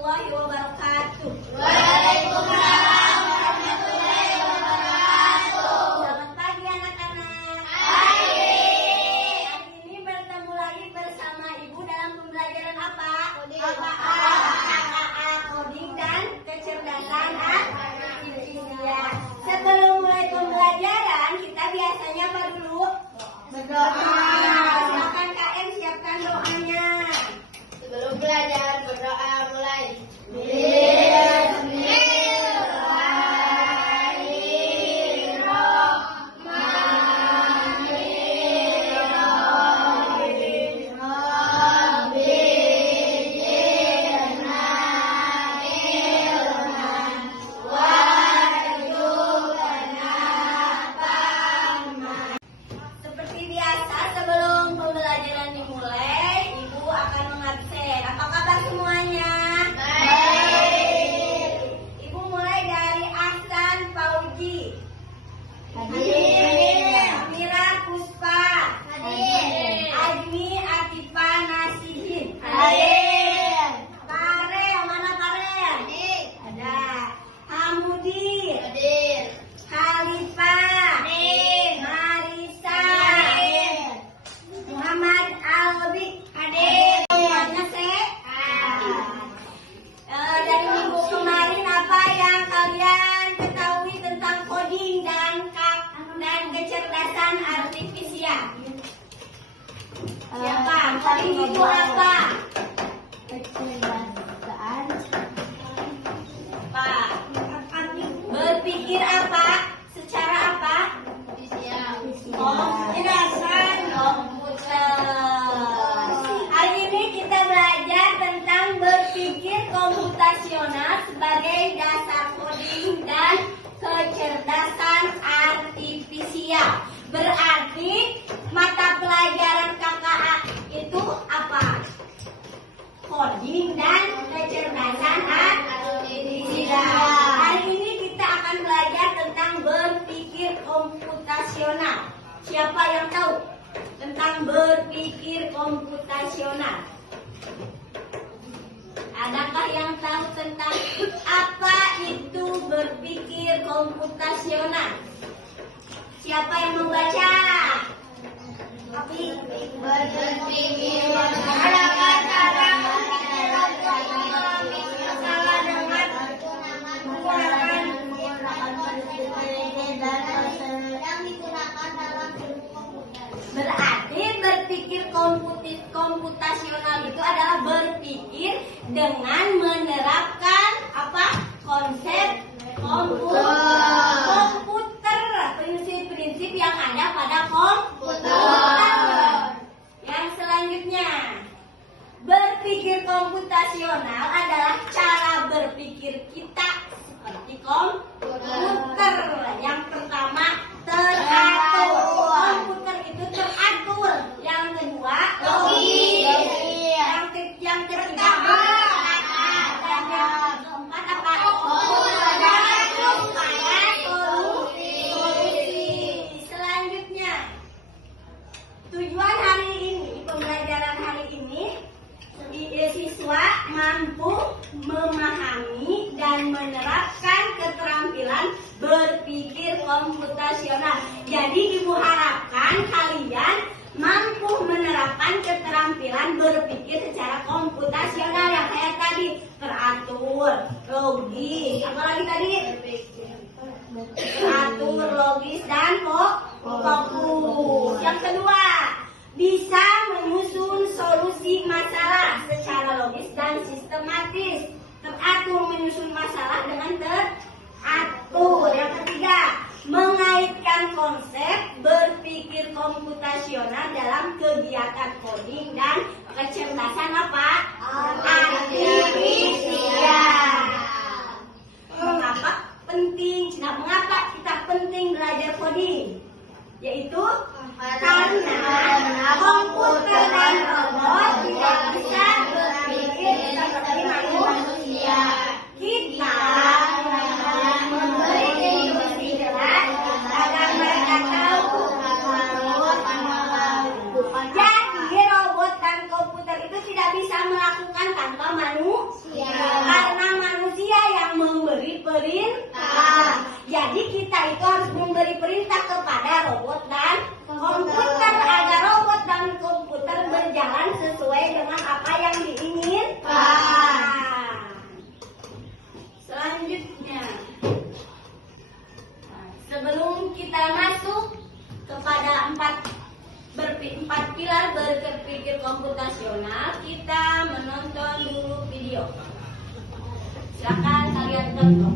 warahmatullahi wabarakatuh. Waalaikumsalam warahmatullahi wabarakatuh. Selamat pagi anak-anak. Pagi. Hari ini bertemu lagi bersama Ibu dalam pembelajaran apa? Coding. Coding dan kecerdasan artifisial. Sebelum mulai pembelajaran, kita biasanya apa dulu? Berdoa. Silakan KM siapkan doanya. Sebelum belajar berdoa mulai. Seperti biasa, sebelum pembelajaran dimulai, Ibu akan mengabsen. Apa kabar semuanya? Baik. Ibu mulai dari Ahsan Fauji, Hadir. Amira Puspa, Hadir. Ajmi Atifa Nasihin, Hadir. Farel, mana Farel? Hadir. Ada Hamudi, Hadir. Khalifah, Hadir. Marisa, Hadir. Muhammad Albi, Hadir. semuanya sehat. Dari minggu kemarin apa yang kalian ketahui tentang coding dan kecerdasan artifisial? Siapa? Coding itu apa? Pak, berpikir apa? Secara apa? Kecerdasan komputer. Hari ini kita belajar tentang berpikir komputasional sebagai dasar coding dan kecerdasan artifisial. Berarti mata pelajaran KKA itu apa? Coding dan kecerdasan artifisial. Hari ini kita akan belajar tentang berpikir komputasional. Siapa yang tahu tentang berpikir komputasional? Adakah yang tahu tentang apa itu berpikir komputasional? Siapa yang membaca? Berpikir adalah cara memikirkan masalah dengan menggunakan yang digunakan dalam komputer. Berarti berpikir komputasional itu adalah berpikir dengan menerapkan apa? Konsep komputer, prinsip-prinsip yang ada pada komputer. Yang selanjutnya, berpikir komputasional adalah cara berpikir kita seperti komputer. Yang pertama, teratur. Komputer itu teratur. Yang kedua, logis. Yang ketiga, berakal. Dan yang keempat apa? Supaya solusi. Selanjutnya, tujuan hari ini, pembelajaran hari ini, siswa mampu memahami dan menerapkan keterampilan berpikir komputasional. Jadi Ibu harapkan kalian mampu menerapkan keterampilan berpikir secara komputasional yang kayak tadi, teratur, logis, apalagi tadi? Teratur, logis, dan fokus. Yang kedua, bisa menyusun solusi masalah secara logis dan sistematis. Teratur menyusun masalah dengan teratur. Yang ketiga, mengaitkan konsep berpikir komputasional dalam kegiatan coding dan kecerdasan apa? Artifisial. Mengapa penting? Nah, mengapa kita penting belajar coding? Yaitu karena komputer dan robot tidak bisa berpikir seperti manusia. Kita memberi instruksi jelas agar mereka tahu. Jadi robot dan komputer itu tidak bisa melakukan tanpa manusia. kalian contoh.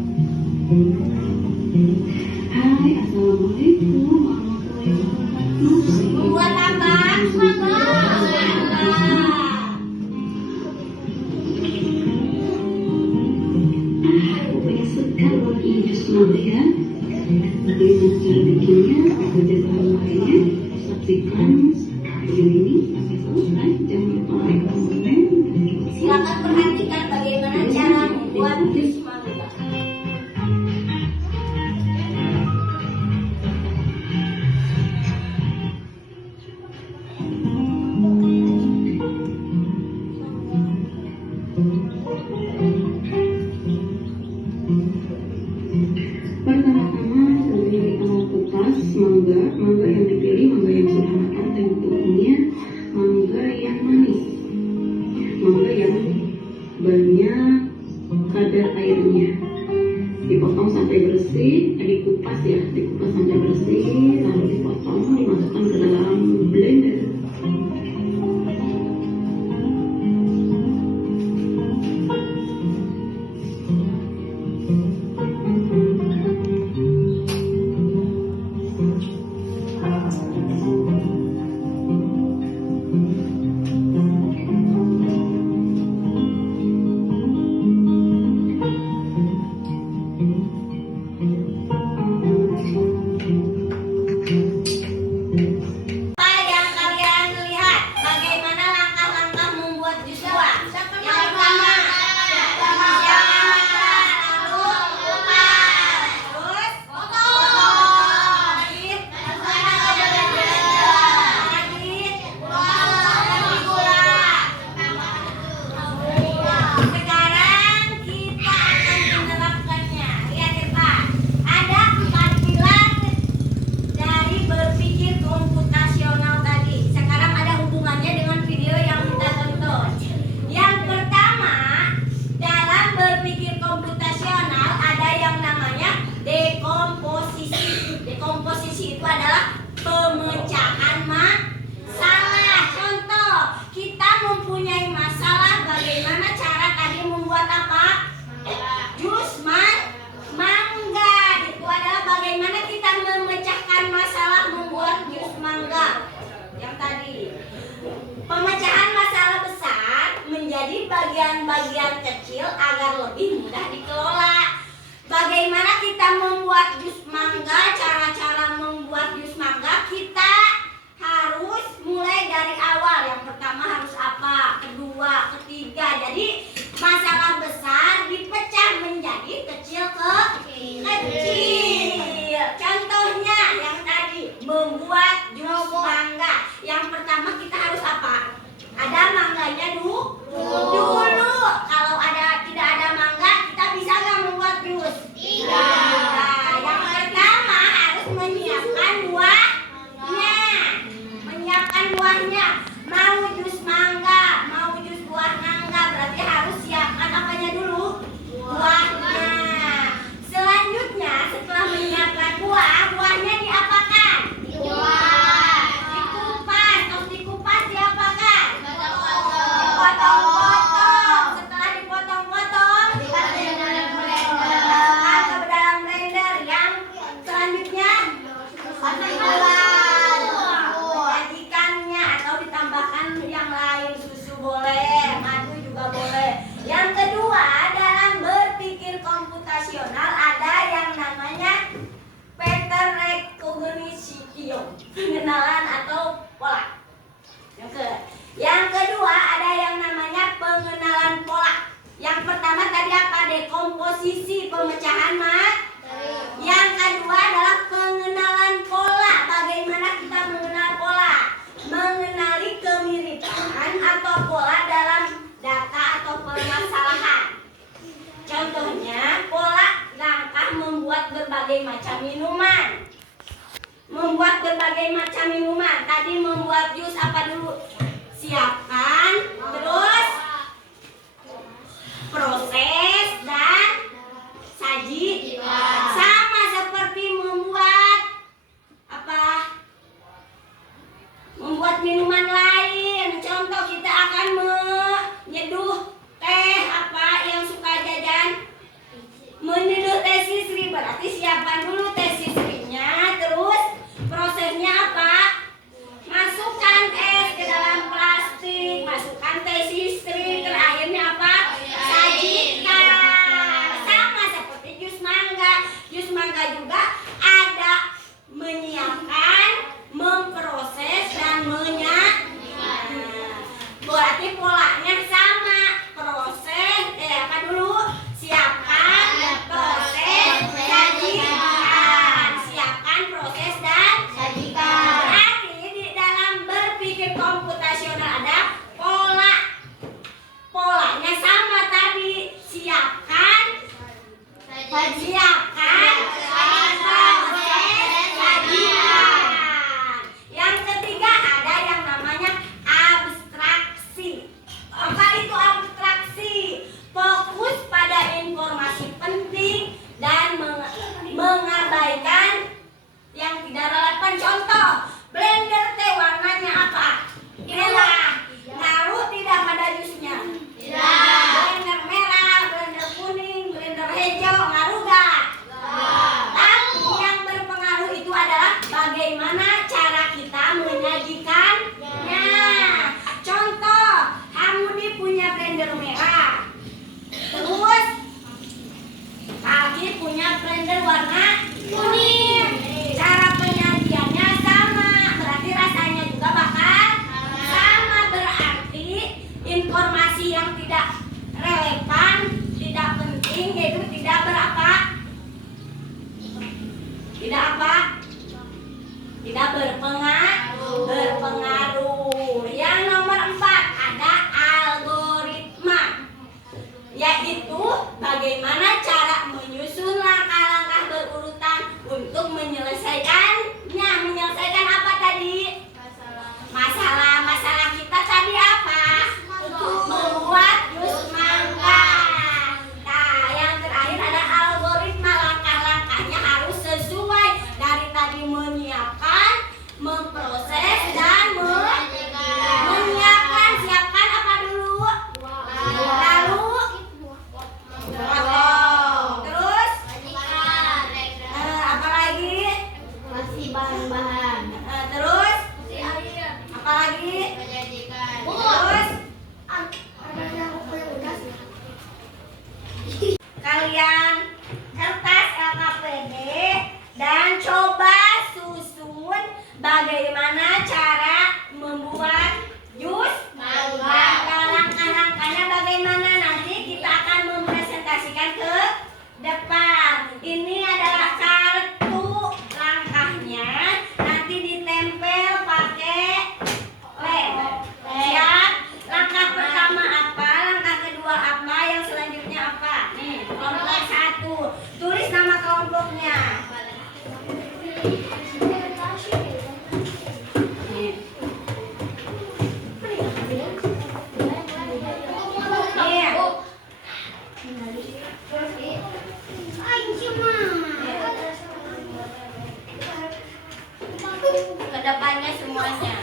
Hai, assalamualaikum warahmatullahi wabarakatuh. Membuat apa? Mangga. Aku pengen sekali bikin jus mangga ya. Bagaimana cara bikinnya? Aku dan bahan lainnya. Saksikan video ini sampai selesai. Jangan lupa like, komen, dan subscribe. Silakan perhatikan bagaimana cara membuat jus mangga. Pertama-tama sebelumnya kita mau kupas mangga yang dipilih mangga yang sudah matang tentunya mangga yang manis, mangga yang banyak kadar airnya. Dipotong sampai bersih, dikupas ya, dikupas sampai bersih, lalu dipotong, dimasukkan ke dalam blender. Apa yang kalian lihat? Bagaimana langkah-langkah membuat jus buah? Yang pertama, jangan makan, lalu kupas, terus potong, lagi, sekarang kita akan menerapkannya. Lihat ya Pak, ada 4 pilar dari berpikir komputasional tadi. Sekarang ada hubungannya dengan video yang kita tonton. Yang pertama, dalam berpikir komputasional ada yang namanya dekomposisi. Dekomposisi itu adalah pemecahan masalah. Contoh, kita mempunyai masalah bagaimana cara tadi membuat apa? Jus mangga. Itu adalah bagaimana kita memecahkan masalah membuat jus mangga. Yang tadi, pemecahan masalah besar menjadi bagian-bagian kecil agar lebih mudah dikelola. Bagaimana kita membuat jus mangga? Cara-cara membuat jus mangga kita harus mulai dari awal. Yang pertama harus apa? Kedua, ketiga. Jadi masalah besar dipecah menjadi kecil ke kecil. Contohnya yang tadi membuat jus mangga. Yang pertama kita harus apa? Ada mangganya dulu. Kalau tidak ada mangga, kita bisa nggak membuat jus? Nah, yang pertama harus menyiapkan buahnya. Menyiapkan buahnya. Mau jus mangga, mau jus buah mangga, berarti harus siapkan apanya dulu? Buahnya. Selanjutnya setelah menyiapkan buahnya diapakan? Dikupas. Terus dikupas diapakan? Dipotong-potong. Setelah dipotong-potong dimasukkan ke dalam blender. Yang selanjutnya menyajikannya atau ditambahkan yang lain, susu boleh, madu juga boleh. Yang kedua, dalam berpikir komputasional ada yang namanya pattern recognition, pengenalan atau pola. Yang kedua ada yang namanya pengenalan pola. Yang pertama tadi apa? Dekomposisi, pemecahan Yang kedua adalah pengenalan pola. Bagaimana kita mengenal pola? Mengenali kemiripan atau pola dalam data atau permasalahan. Contohnya, pola langkah membuat berbagai macam minuman. Membuat berbagai macam minuman. Tadi membuat jus apa dulu? Siapkan, terus proses dan saji. Sama seperti membuat apa? Membuat minuman lain. Contoh, kita akan menyeduh teh apa yang suka jajan? yaitu bagaimana cara menyusun langkah-langkah berurutan untuk menyelesaikannya. Menyelesaikan apa tadi? Masalah kita tadi apa? Untuk membuat jus mangga. Nah, yang terakhir ada algoritma. Langkah-langkahnya harus sesuai dari tadi menyiapkan, memproses, dan menyiapkan. Siapkan apa dulu? Lalu potong. Terus apa lagi? Masih bahan-bahan. Terus apa lagi? Menyajikan. Terus kalian kertas LKPD dan coba susun bagaimana cara membuat jus Mangga. Langkah-langkahnya bagaimana, nanti kita akan mempresentasikan ke depan. Ini adalah kartu langkahnya, nanti ditempel pakai lem. Siap? Langkah pertama apa? Langkah kedua apa? Yang selanjutnya apa? Nih, kelompok 1. Tulis nama kelompoknya. Nih. Kedepannya semuanya.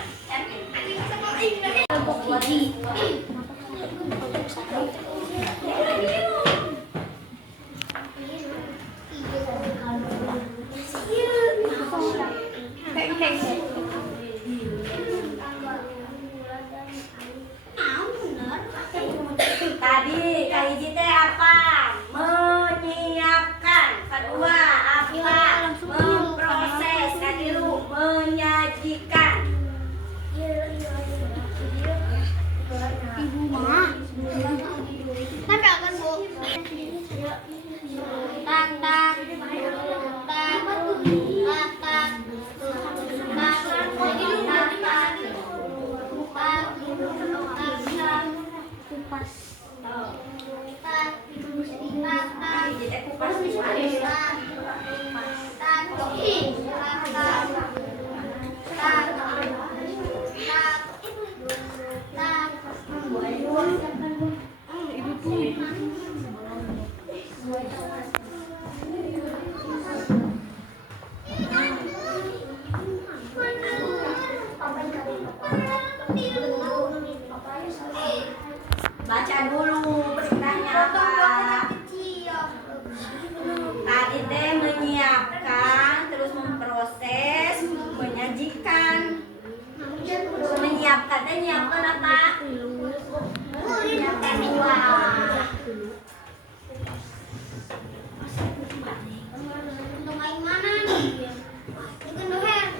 Tadi KIJ teh apa? Menyiapkan. Kedua apa? Memproses. Ketilu menyajikan. Ibu mah. Sampai akan Bu. Tak tak. Kupas. Baca dulu perintahnya apa. Tadi teh menyiapkan, terus memproses, menyajikan. Menyiapkan teh nyiapkan apa? Menyiapkan buah. Untuk main mana nih? Itu doher.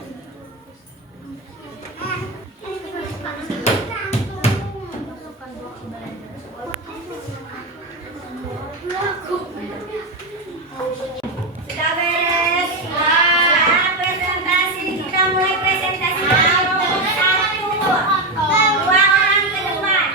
Sudah beres? Nah, presentasi kita mulai presentasi kelompok 1. 2 orang ke depan.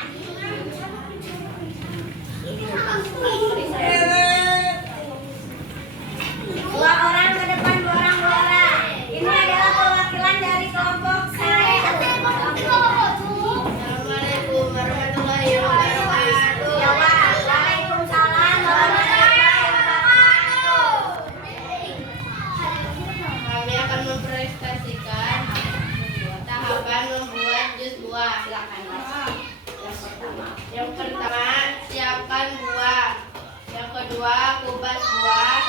Dua orang ke depan, 2 orang, 2 orang. Ini adalah perwakilan dari kelompok saya. Assalamualaikum warahmatullahi wabarakatuh. Jawab. Waalaikumsalam warahmatullahi wabarakatuh. Kami akan mempresentasikan tahapan membuat jus buah. Silakan. Yang pertama, siapkan buah. Yang kedua, kupas buah.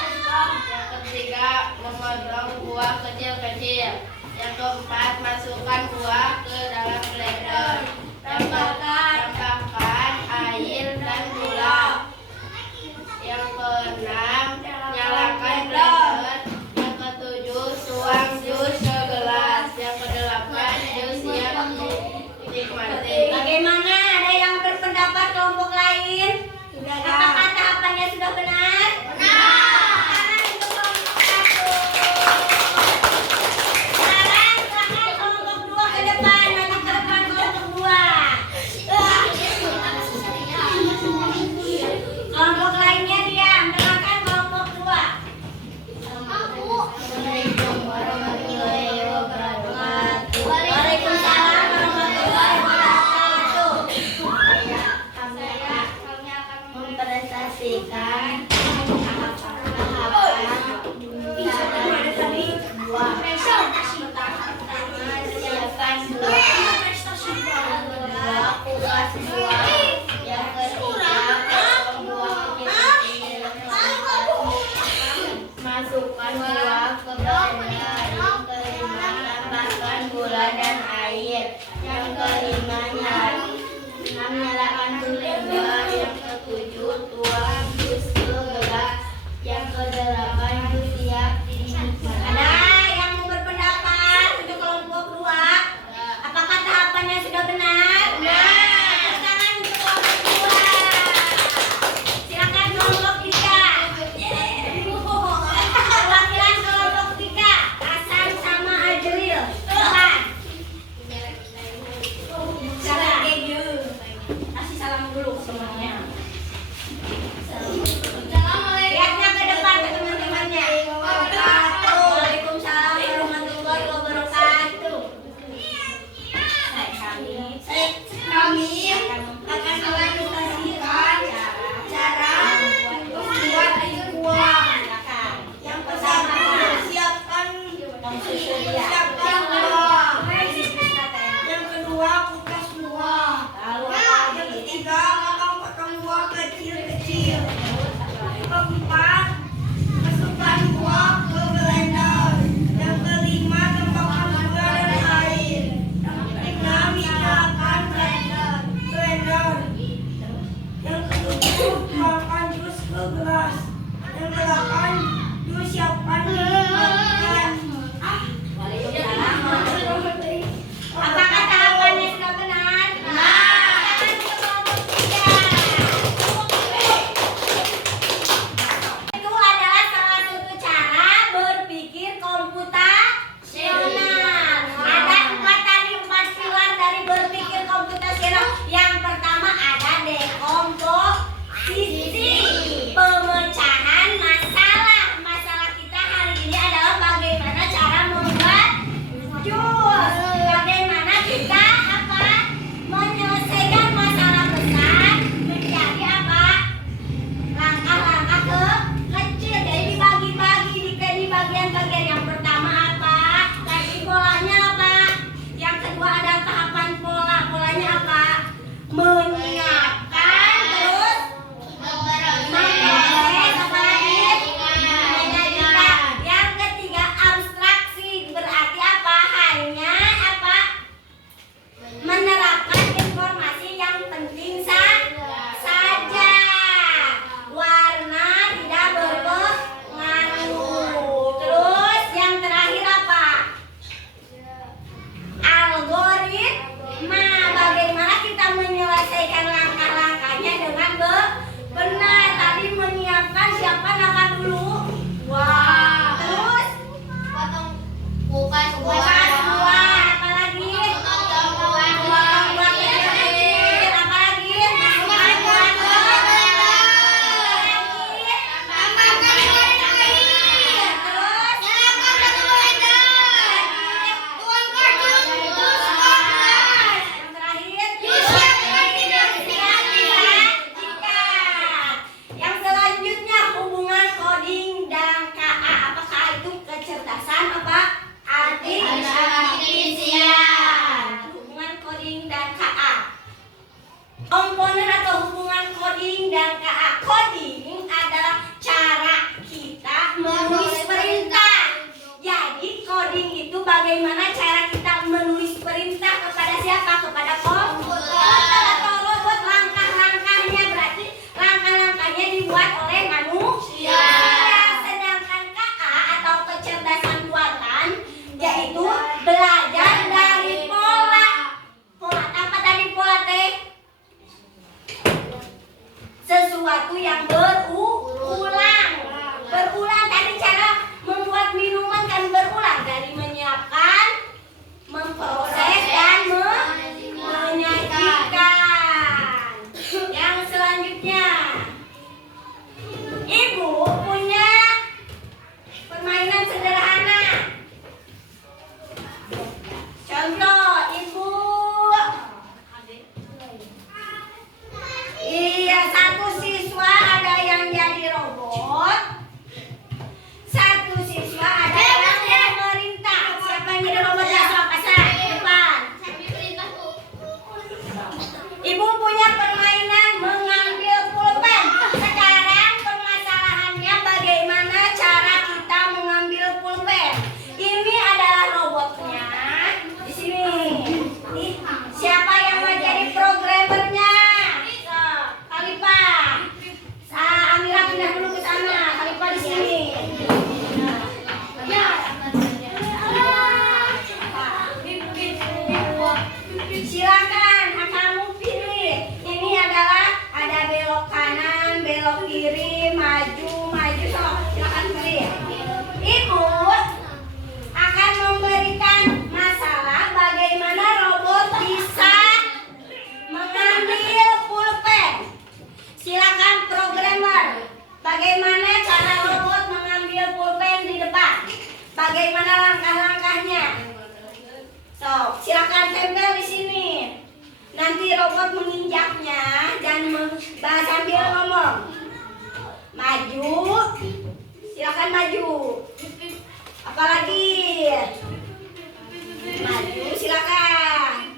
Yang ketiga, memotong buah kecil-kecil. Yang keempat, masukkan buah ke dalam blender. Yang tambahkan air dan gula. Yang keenam, nyalakan blender. Yang ketujuh, tuang jus ke gelas. Yang kedelapan, jus siap dinikmati. Bagaimana? Ada yang berpendapat kelompok lain? Apakah tahapannya sudah benar? Benar. Untuk kelompok 1. Sekarang silakan kelompok 2 ke depan. Maju ke depan kelompok 2. menyaksikan tahapan buah. Pertama, siapkan buah. Kedua, kupas buah. Yang ketiga, potong buah kecil-kecil. Masukkan buah ke blender. Yang kelima, tambahkan gula dan air. Yang kelima, nyalakan blender. Yang ketujuh, tuang jus ke gelas. Yang kedelapan, jus siap dinikmati. Ada yang mau berpendapat untuk kelompok 2? Apakah tahapannya sudah benar? Tepuk tangan untuk kelompok 2. Silakan kelompok 3. Perwakilan kelompok 3, Hasan sama Ajril. Silakan. Kasih salam dulu ke semuanya. Lihatnya ke depan ke teman-temannya. Waalaikumsalam warahmatullahi wabarakatuh. Kami akan melanjutkan cara membuat buah. Yang pertama, siapkan buah. Yang kedua, kupas buah. Yang ketiga, potong buah kecil-kecil. Keempat, masukkan buah ke blender. Yang kelima, tambahkan gula dan air. Yang keenam, nyalakan blender. Yang ketujuh, tuangkan jus ke gelas. Yang kedelapan, jus siapkan dinikmati. Apakah tahapannya sudah benar? Itu adalah salah satu cara berpikir komputasional. Ada 4 pilar dari berpikir komputasional. Yang pertama ada dekomposisi, pemecahan masalah. Masalah kita hari ini adalah bagaimana cara membuat jus. Bagaimana kita menyelesaikan masalah besar menjadi langkah-langkah kecil. Jadi dibagi-bagi di bagian-bagian. Yang pertama apa? Tadi polanya apa? Yang kedua ada tahapan pola. Polanya apa? Menyiapkan, terus memproses, apa lagi? Menyajikan. Yang ketiga abstraksi. Berarti apa? Hanya apa? Menerapkan informasi yang penting saja. Warna tidak berpengaruh. Terus yang terakhir apa? Algoritma. Bagaimana kita menyelesaikan langkah-langkahnya dengan benar. Tadi menyiapkan, siapa nakal dulu? Wah. Terus Potong kupas kupas buah. Apa lagi? Potong buah Buah kecil-kecil. Apa lagi? Masukkan buah ke blender. Tambahkan air. Terus Nyalakan blender. Tuangkan jus ke gelas. yang terakhir Disiapkan disajikan. Yang selanjutnya hubungan coding dan KA. Apakah itu kecerdasan apa? Artifisial. Hubungan coding dan KA. Komponen atau hubungan coding dan KA. Coding adalah cara kita menulis perintah. Jadi coding itu bagaimana cara kita menulis perintah kepada siapa? Kepada komputer atau robot. Langkah-langkahnya berarti langkah-langkahnya dibuat oleh manusia. Sedangkan KA atau kecerdasan buatan yaitu belajar dari pola. Pola apa tadi pola teh? Sesuatu yang berulang. Berulang tadi cara membuat minuman kan berulang. Dari menyiapkan, memproses dan menyajikan. Yang selanjutnya, Ibu punya permainan sederhana. Contoh, Ibu. Iya, satu siswa ada yang kiri, maju, so silakan kiri. Ibu akan memberikan masalah bagaimana robot bisa mengambil pulpen. Silakan programmer, bagaimana cara robot mengambil pulpen di depan? Bagaimana langkah-langkahnya? So, silakan tempel di sini. Nanti robot menginjaknya dan sambil ngomong. Maju. Silakan maju. Apalagi? Maju, silakan.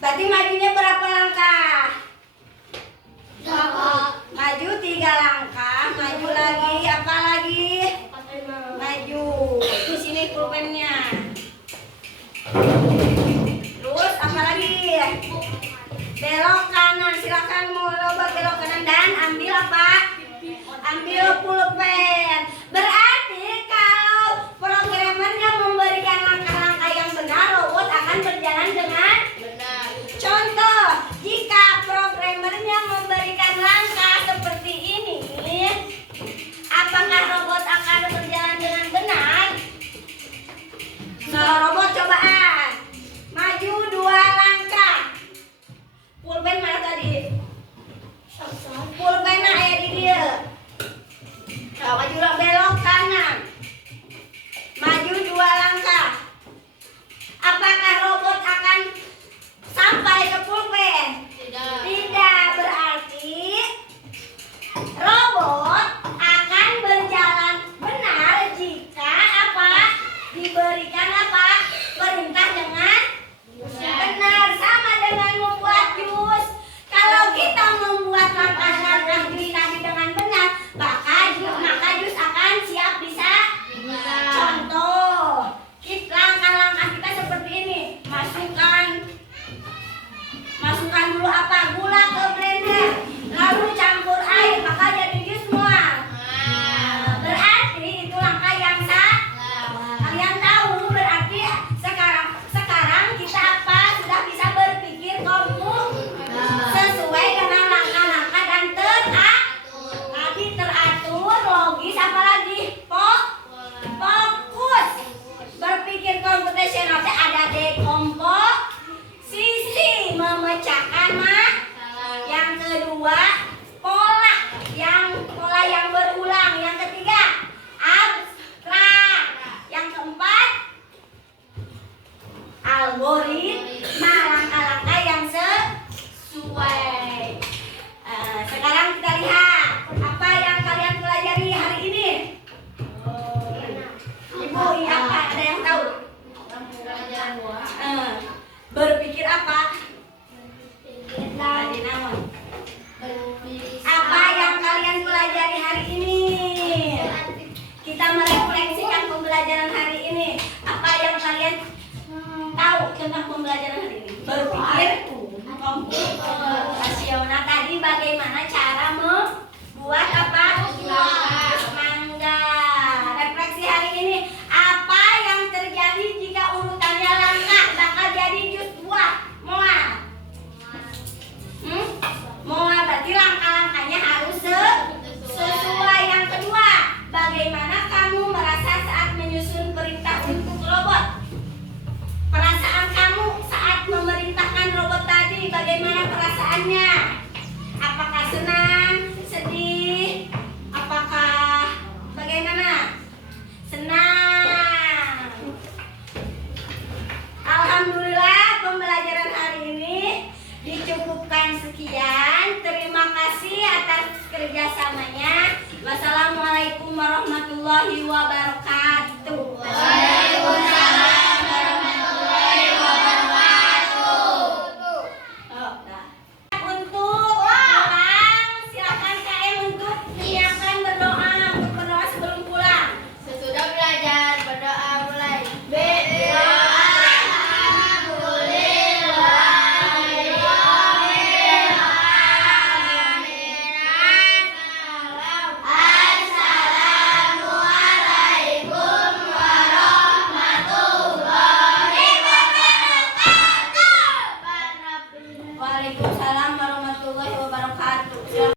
Berarti majunya berapa langkah? Maju 3 langkah, maju lagi, apa lagi? Maju. Di sini pulpennya. Terus apa lagi? Belok kanan, silakan mau robot belok kanan dan ambil apa? Ambil pulpen. Berarti kalau programmernya memberikan langkah-langkah yang benar, robot akan berjalan dengan benar. contoh. Jika programmernya memberikan langkah seperti ini, apakah robot akan berjalan dengan benar? Robot cobaan. Maju 2 langkah. Pulpen mana tadi? Pulpen ada di dia. Nah, maju belok kanan. Maju 2 langkah. Apakah robot akan sampai ke pulpen? Tidak, berarti robot akan berjalan benar jika apa? Diberikan apa? Perintah dengan benar. Sama dengan membuat jus. Kalau kita membuat langkah-langkah jus tadi dengan benar, maka jus akan siap bisa. Contoh, langkah-langkah kita seperti ini. Masukkan dulu apa? Gula ke blender, lalu campur air, maka jadi jus semua. Berarti itu langkah yang sah. Kalian tahu, berarti sekarang kita apa? Sudah bisa berpikir sesuai dengan langkah-langkah dan tadi teratur, logis, apa lagi? Fokus. Berpikir komputasional ada dekomposisi, memecahkan yang kedua pola yang berulang, yang ketiga abstrak, yang keempat algoritma, langkah-langkah yang sesuai. Sekarang kita lihat apa yang kalian pelajari hari ini. Ibu, apa? Ada yang tahu? Berpikir apa? Apa yang kalian pelajari hari ini? Kita merefleksikan pembelajaran hari ini. Apa yang kalian tahu tentang pembelajaran hari ini? Berpikir komputasional. Tadi bagaimana cara membuat apa? Mangga. Refleksi hari ini. Apa yang terjadi jika urutannya langkah bakal jadi jus buah? Moa. Moa berarti langkah-langkahnya harus sesuai. Yang kedua, bagaimana kamu merasa saat menyusun perintah untuk robot? Perasaan kamu saat memerintahkan robot tadi, bagaimana perasaannya? Apakah senang, sedih? Apakah bagaimana? Senang. Alhamdulillah, pembelajaran hari ini dicukupkan sekian. Terima kasih atas kerjasamanya. Wassalamualaikum warahmatullahi wabarakatuh.